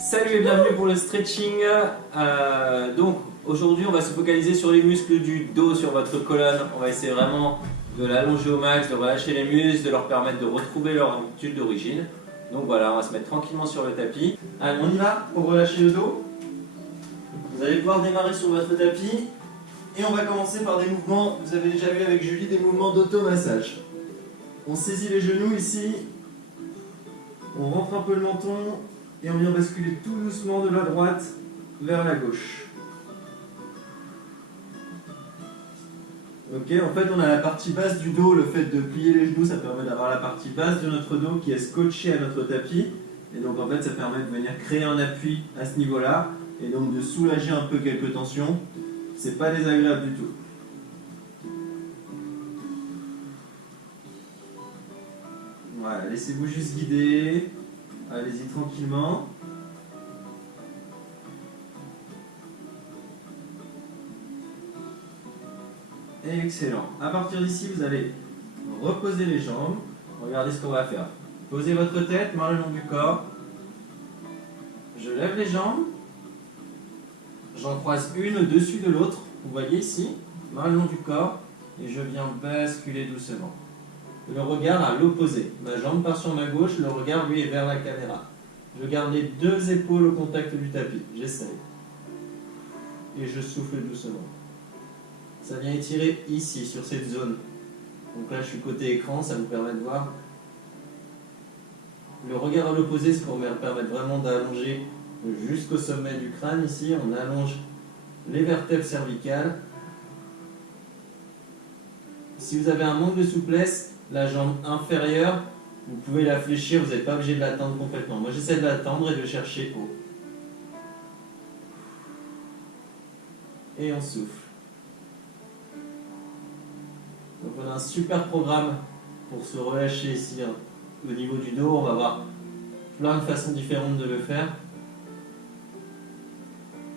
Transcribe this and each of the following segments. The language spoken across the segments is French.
Salut et bienvenue pour le stretching. Donc aujourd'hui on va se focaliser sur les muscles du dos, sur votre colonne. On va essayer vraiment de l'allonger au max, de relâcher les muscles, de leur permettre de retrouver leur amplitude d'origine. Donc voilà, on va se mettre tranquillement sur le tapis. Allez, on y va pour relâcher le dos. Vous allez pouvoir démarrer sur votre tapis. Et on va commencer par des mouvements, vous avez déjà vu avec Julie, des mouvements d'automassage. On saisit les genoux ici. On rentre un peu le menton. Et on vient basculer tout doucement de la droite vers la gauche. Ok, en fait on a la partie basse du dos, le fait de plier les genoux, ça permet d'avoir la partie basse de notre dos qui est scotchée à notre tapis. Et donc en fait ça permet de venir créer un appui à ce niveau-là, et donc de soulager un peu quelques tensions. C'est pas désagréable du tout. Voilà, laissez-vous juste guider. Allez-y tranquillement. Excellent. À partir d'ici, vous allez reposer les jambes. Regardez ce qu'on va faire. Posez votre tête, main le long du corps. Je lève les jambes. J'en croise une au-dessus de l'autre. Vous voyez ici, main le long du corps. Et je viens basculer doucement. Le regard à l'opposé. Ma jambe part sur ma gauche, le regard lui est vers la caméra. Je garde les deux épaules au contact du tapis. J'essaye. Et je souffle doucement. Ça vient étirer ici, sur cette zone. Donc là, je suis côté écran, ça vous permet de voir. Le regard à l'opposé, c'est pour me permettre vraiment d'allonger jusqu'au sommet du crâne. Ici, on allonge les vertèbres cervicales. Si vous avez un manque de souplesse, la jambe inférieure, vous pouvez la fléchir, vous n'êtes pas obligé de l'attendre complètement. Moi j'essaie de l'attendre et de chercher haut. Et on souffle. Donc on a un super programme pour se relâcher ici. Au niveau du dos, on va avoir plein de façons différentes de le faire.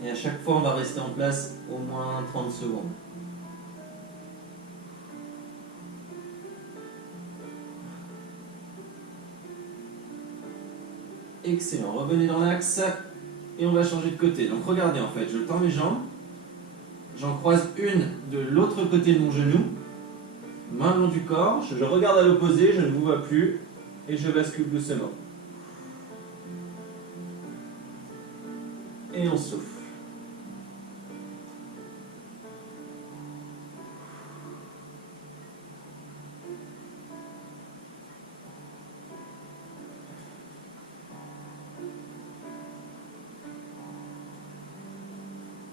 Et à chaque fois, on va rester en place au moins 30 secondes. Excellent, revenez dans l'axe et on va changer de côté. Donc regardez en fait, je tends mes jambes, j'en croise une de l'autre côté de mon genou, main le long du corps, je regarde à l'opposé, je ne vous vois plus et je bascule doucement. Et on souffle.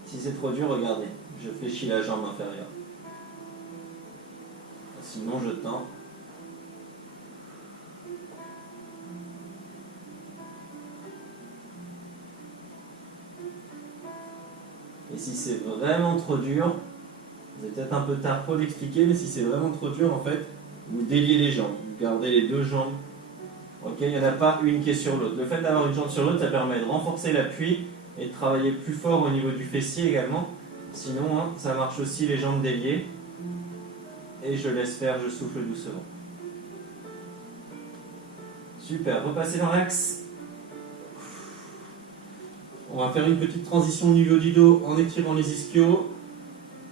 Si c'est trop dur, regardez, je fléchis la jambe inférieure. Sinon, je tends. Et si c'est vraiment trop dur, vous êtes peut-être un peu tard pour l'expliquer, mais si c'est vraiment trop dur, en fait, vous déliez les jambes. Vous gardez les deux jambes. Ok, il n'y en a pas une qui est sur l'autre. Le fait d'avoir une jambe sur l'autre, ça permet de renforcer l'appui et de travailler plus fort au niveau du fessier également. Sinon, ça marche aussi les jambes déliées. Et je laisse faire, je souffle doucement. Super, repassez dans l'axe. On va faire une petite transition au niveau du dos en étirant les ischios.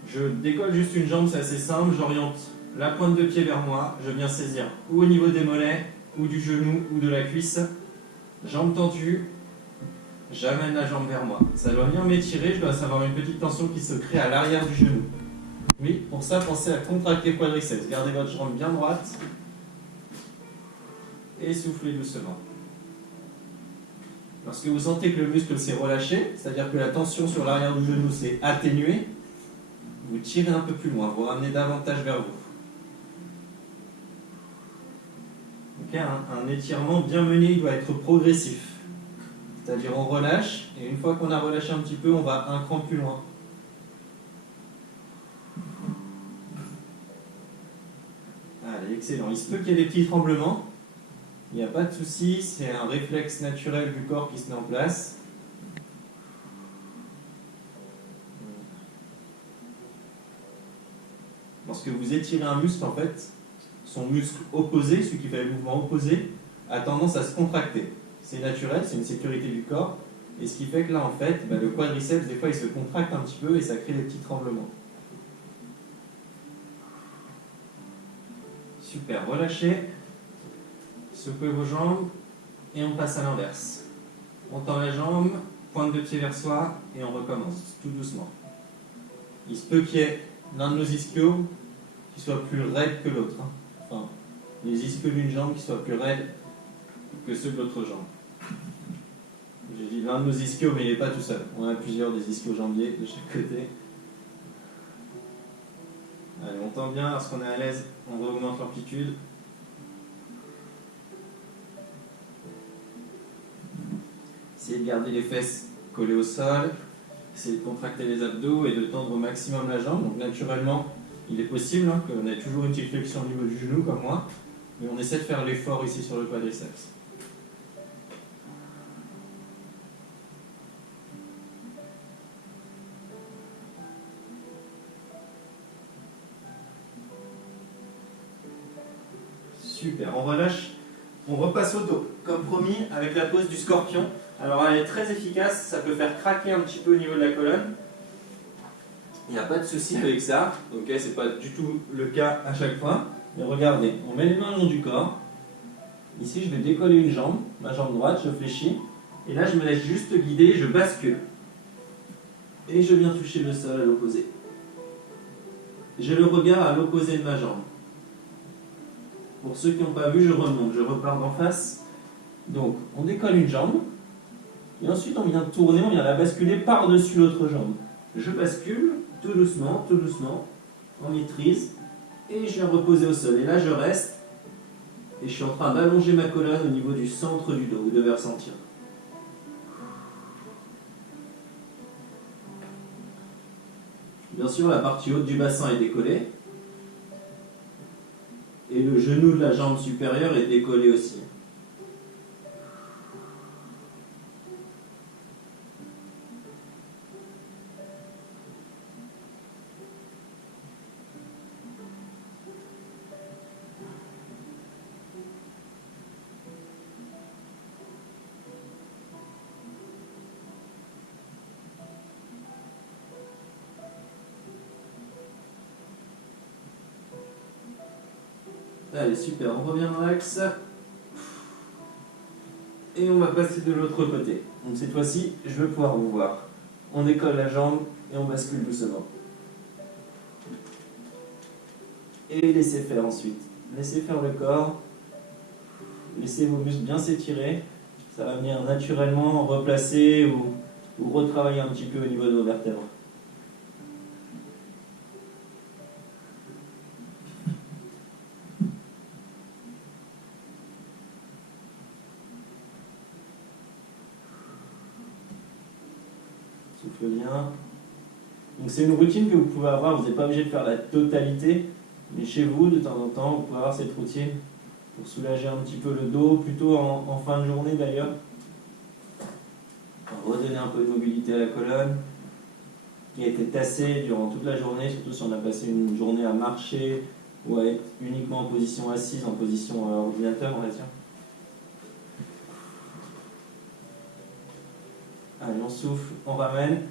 Je décolle juste une jambe, c'est assez simple. J'oriente la pointe de pied vers moi. Je viens saisir ou au niveau des mollets, ou du genou, ou de la cuisse. Jambe tendue. J'amène la jambe vers moi. Ça doit bien m'étirer, je dois savoir une petite tension qui se crée à l'arrière du genou. Oui, pour ça, pensez à contracter le quadriceps. Gardez votre jambe bien droite. Et soufflez doucement. Lorsque vous sentez que le muscle s'est relâché, c'est-à-dire que la tension sur l'arrière du genou s'est atténuée, vous tirez un peu plus loin, vous ramenez davantage vers vous. Okay, un étirement bien mené, il doit être progressif. C'est-à-dire on relâche, et une fois qu'on a relâché un petit peu, on va un cran plus loin. Allez, excellent. Il se peut qu'il y ait des petits tremblements. Il n'y a pas de souci, c'est un réflexe naturel du corps qui se met en place. Lorsque vous étirez un muscle, en fait, son muscle opposé, celui qui fait le mouvement opposé, a tendance à se contracter. C'est naturel, c'est une sécurité du corps. Et ce qui fait que là, en fait, le quadriceps, des fois, il se contracte un petit peu et ça crée des petits tremblements. Super, relâchez. Secouez vos jambes et on passe à l'inverse. On tend la jambe, pointe de pied vers soi et on recommence, tout doucement. Il se peut qu'il y ait l'un de nos ischios qui soit plus raide que l'autre. Enfin, les ischios d'une jambe qui soient plus raides que ceux de l'autre jambe. J'ai dit l'un de nos ischios, mais il n'est pas tout seul. On a plusieurs des ischio-jambiers de chaque côté. Allez, on tend bien, lorsqu'on est à l'aise, on augmente l'amplitude. Essayez de garder les fesses collées au sol. Essayez de contracter les abdos et de tendre au maximum la jambe. Donc naturellement, il est possible qu'on ait toujours une petite flexion au niveau du genou comme moi, mais on essaie de faire l'effort ici sur le quadriceps. Super, on relâche, on repasse au dos, comme promis, avec la pose du scorpion. Alors elle est très efficace, ça peut faire craquer un petit peu au niveau de la colonne. Il n'y a pas de souci avec ça, ok, c'est pas du tout le cas à chaque fois. Mais regardez, on met les mains le long du corps. Ici, je vais décoller une jambe, ma jambe droite, je fléchis. Et là, je me laisse juste guider, je bascule. Et je viens toucher le sol à l'opposé. J'ai le regard à l'opposé de ma jambe. Pour ceux qui n'ont pas vu, je remonte, je repars d'en face. Donc, on décolle une jambe. Et ensuite, on vient tourner, on vient la basculer par-dessus l'autre jambe. Je bascule, tout doucement, on maîtrise. Et je viens reposer au sol. Et là, je reste. Et je suis en train d'allonger ma colonne au niveau du centre du dos. Vous devez ressentir. Bien sûr, la partie haute du bassin est décollée. Et le genou de la jambe supérieure est décollé aussi. Allez, super, on revient dans l'axe. Et on va passer de l'autre côté. Donc cette fois-ci, je veux pouvoir vous voir. On décolle la jambe et on bascule doucement. Et laissez faire ensuite. Laissez faire le corps. Laissez vos muscles bien s'étirer. Ça va venir naturellement replacer ou retravailler un petit peu au niveau de vos vertèbres. Souffle bien. Donc c'est une routine que vous pouvez avoir, vous n'êtes pas obligé de faire la totalité, mais chez vous, de temps en temps, vous pouvez avoir cette routine pour soulager un petit peu le dos, plutôt en fin de journée d'ailleurs. Redonner un peu de mobilité à la colonne, qui a été tassée durant toute la journée, surtout si on a passé une journée à marcher ou à être uniquement en position assise, en position ordinateur, on va dire. Allez, on souffle, on ramène.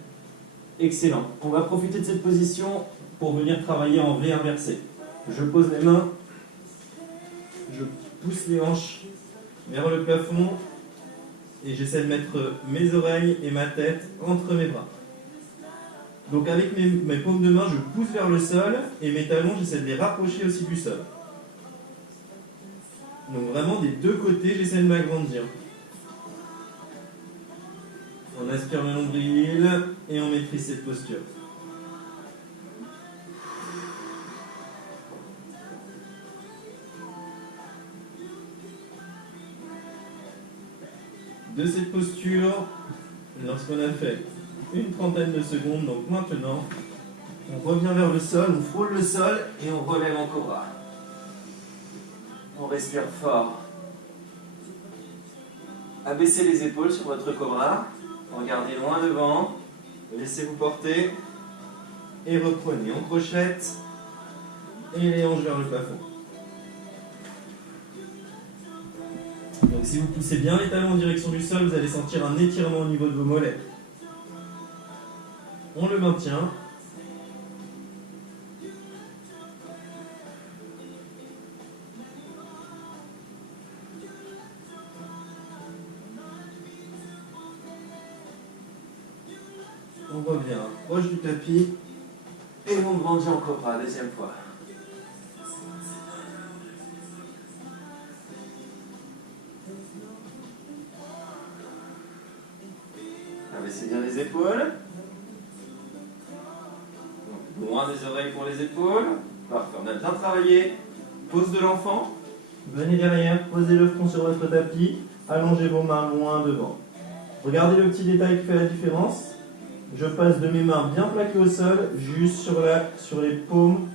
Excellent. On va profiter de cette position pour venir travailler en V inversé. Je pose les mains, je pousse les hanches vers le plafond et j'essaie de mettre mes oreilles et ma tête entre mes bras. Donc avec mes paumes de main, je pousse vers le sol et mes talons, j'essaie de les rapprocher aussi du sol. Donc vraiment des deux côtés, j'essaie de m'agrandir. On aspire le nombril et on maîtrise cette posture. De cette posture, lorsqu'on a fait une trentaine de secondes, donc maintenant, on revient vers le sol, on frôle le sol et on relève en cobra. On respire fort. Abaissez les épaules sur votre cobra. Regardez loin devant, laissez-vous porter et reprenez. On crochette et les hanches vers le plafond. Donc si vous poussez bien les talons en direction du sol, vous allez sentir un étirement au niveau de vos mollets. On le maintient. On revient proche du tapis et on grandit en cobra, deuxième fois. Abaissez bien les épaules. Donc, loin des oreilles pour les épaules. Parfait, on a bien travaillé. Pose de l'enfant. Venez derrière, posez le front sur votre tapis, allongez vos mains loin devant. Regardez le petit détail qui fait la différence. Je passe de mes mains bien plaquées au sol, juste sur les paumes,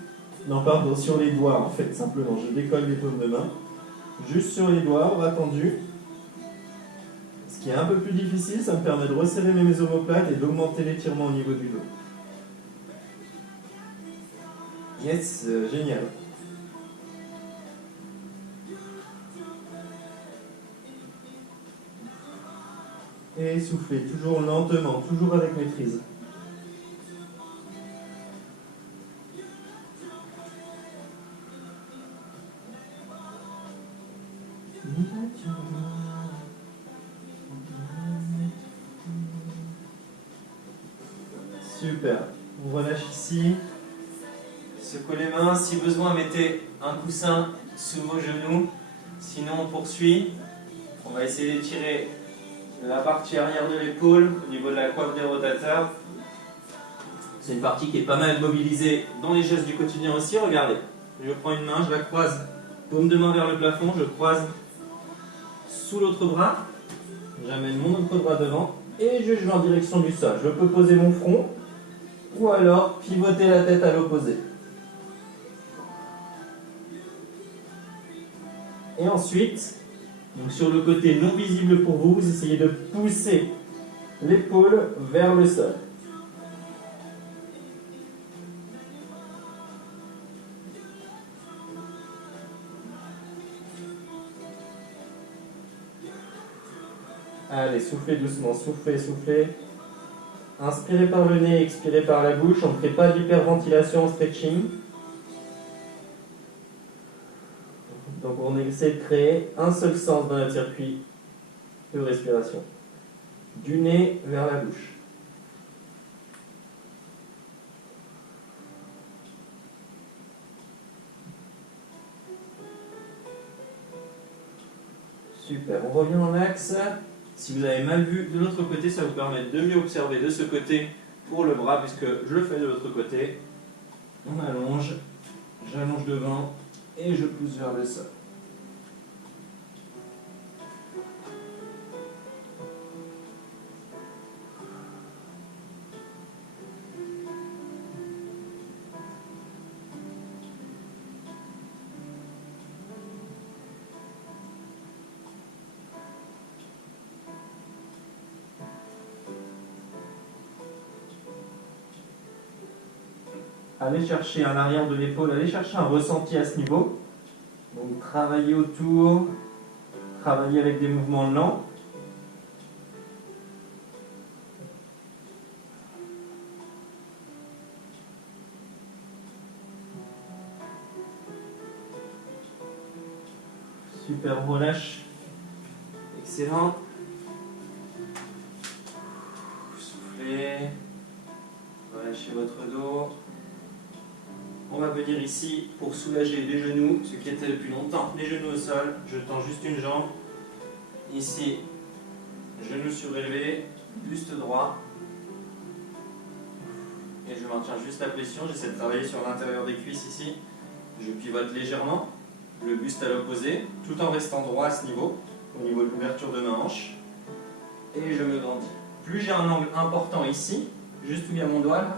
non pardon, sur les doigts en fait, simplement. Je décolle les paumes de main, juste sur les doigts, bras tendus. Ce qui est un peu plus difficile, ça me permet de resserrer mes omoplates et d'augmenter l'étirement au niveau du dos. Yes, génial. Et soufflez, toujours lentement, toujours avec maîtrise. Super. On relâche ici. Secouez les mains. Si besoin, mettez un coussin sous vos genoux. Sinon, on poursuit. On va essayer d'étirer la partie arrière de l'épaule au niveau de la coiffe des rotateurs. C'est une partie qui est pas mal mobilisée dans les gestes du quotidien aussi. Regardez, je prends une main, je la croise, paume de main vers le plafond, je croise sous l'autre bras, j'amène mon autre bras devant et je vais en direction du sol. Je peux poser mon front ou alors pivoter la tête à l'opposé. Et ensuite, donc sur le côté non visible pour vous, vous essayez de pousser l'épaule vers le sol. Allez, soufflez doucement, soufflez, soufflez. Inspirez par le nez, expirez par la bouche. On ne fait pas d'hyperventilation en stretching. Donc on essaie de créer un seul sens dans notre circuit de respiration. Du nez vers la bouche. Super, on revient en axe. Si vous avez mal vu de l'autre côté, ça vous permet de mieux observer de ce côté pour le bras, puisque je le fais de l'autre côté. On allonge, j'allonge devant et je pousse vers le sol. Allez chercher à l'arrière de l'épaule, allez chercher un ressenti à ce niveau. Donc travaillez autour, travaillez avec des mouvements lents. Super, on relâche. Excellent. Soufflez. Relâchez votre dos. On va venir ici pour soulager les genoux, ce qui était depuis longtemps les genoux au sol. Je tends juste une jambe. Ici, genou surélevé, buste droit. Et je maintiens juste la pression. J'essaie de travailler sur l'intérieur des cuisses ici. Je pivote légèrement, le buste à l'opposé, tout en restant droit à ce niveau, au niveau de l'ouverture de ma hanche. Et je me grandis. Plus j'ai un angle important ici, juste où il y a mon doigt, là,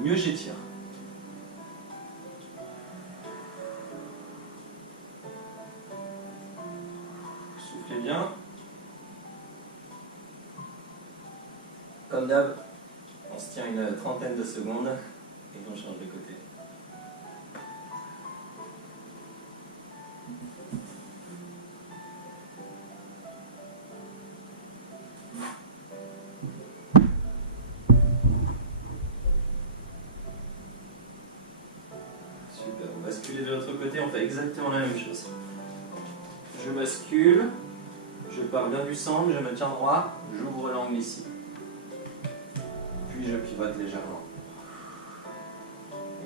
mieux j'étire. Soufflez bien. Comme d'hab, on se tient une trentaine de secondes et on change de côté. refait exactement la même chose. Je bascule, je pars bien du centre, je me tiens droit, j'ouvre l'angle ici. Puis je pivote légèrement.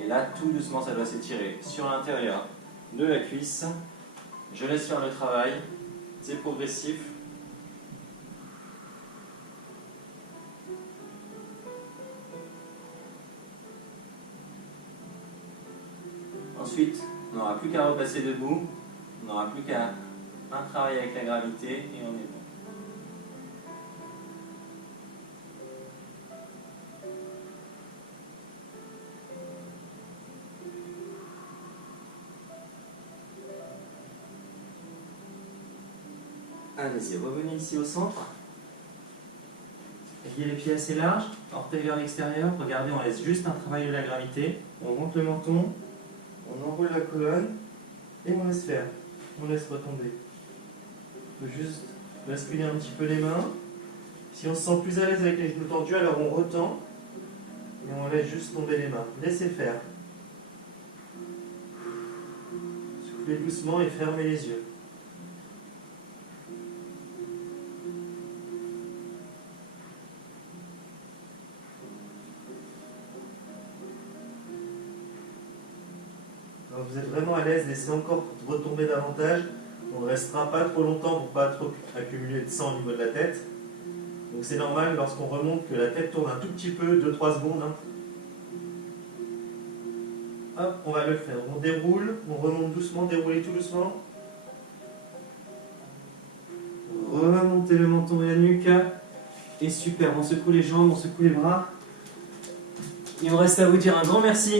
Et là, tout doucement, ça doit s'étirer sur l'intérieur de la cuisse. Je laisse faire le travail, c'est progressif. Ensuite, on n'aura plus qu'à repasser debout, on n'aura plus qu'à travailler avec la gravité et on est bon. Allez-y, revenez ici au centre. Ayez les pieds assez larges, orteils vers l'extérieur. Regardez, on laisse juste un travail de la gravité. On monte le menton, on enroule la colonne et on laisse faire. On laisse retomber. On peut juste basculer un petit peu les mains. Si on se sent plus à l'aise avec les genoux tendus, alors on retend et on laisse juste tomber les mains. Laissez faire. Soufflez doucement et fermez les yeux. Alors vous êtes vraiment à l'aise, laissez encore retomber davantage. On ne restera pas trop longtemps pour ne pas trop accumuler de sang au niveau de la tête. Donc c'est normal lorsqu'on remonte que la tête tourne un tout petit peu, 2-3 secondes. Hop, on va le faire. On déroule, on remonte doucement, déroulez tout doucement. Remontez le menton et la nuque. Et super, on secoue les jambes, on secoue les bras. Il me reste à vous dire un grand merci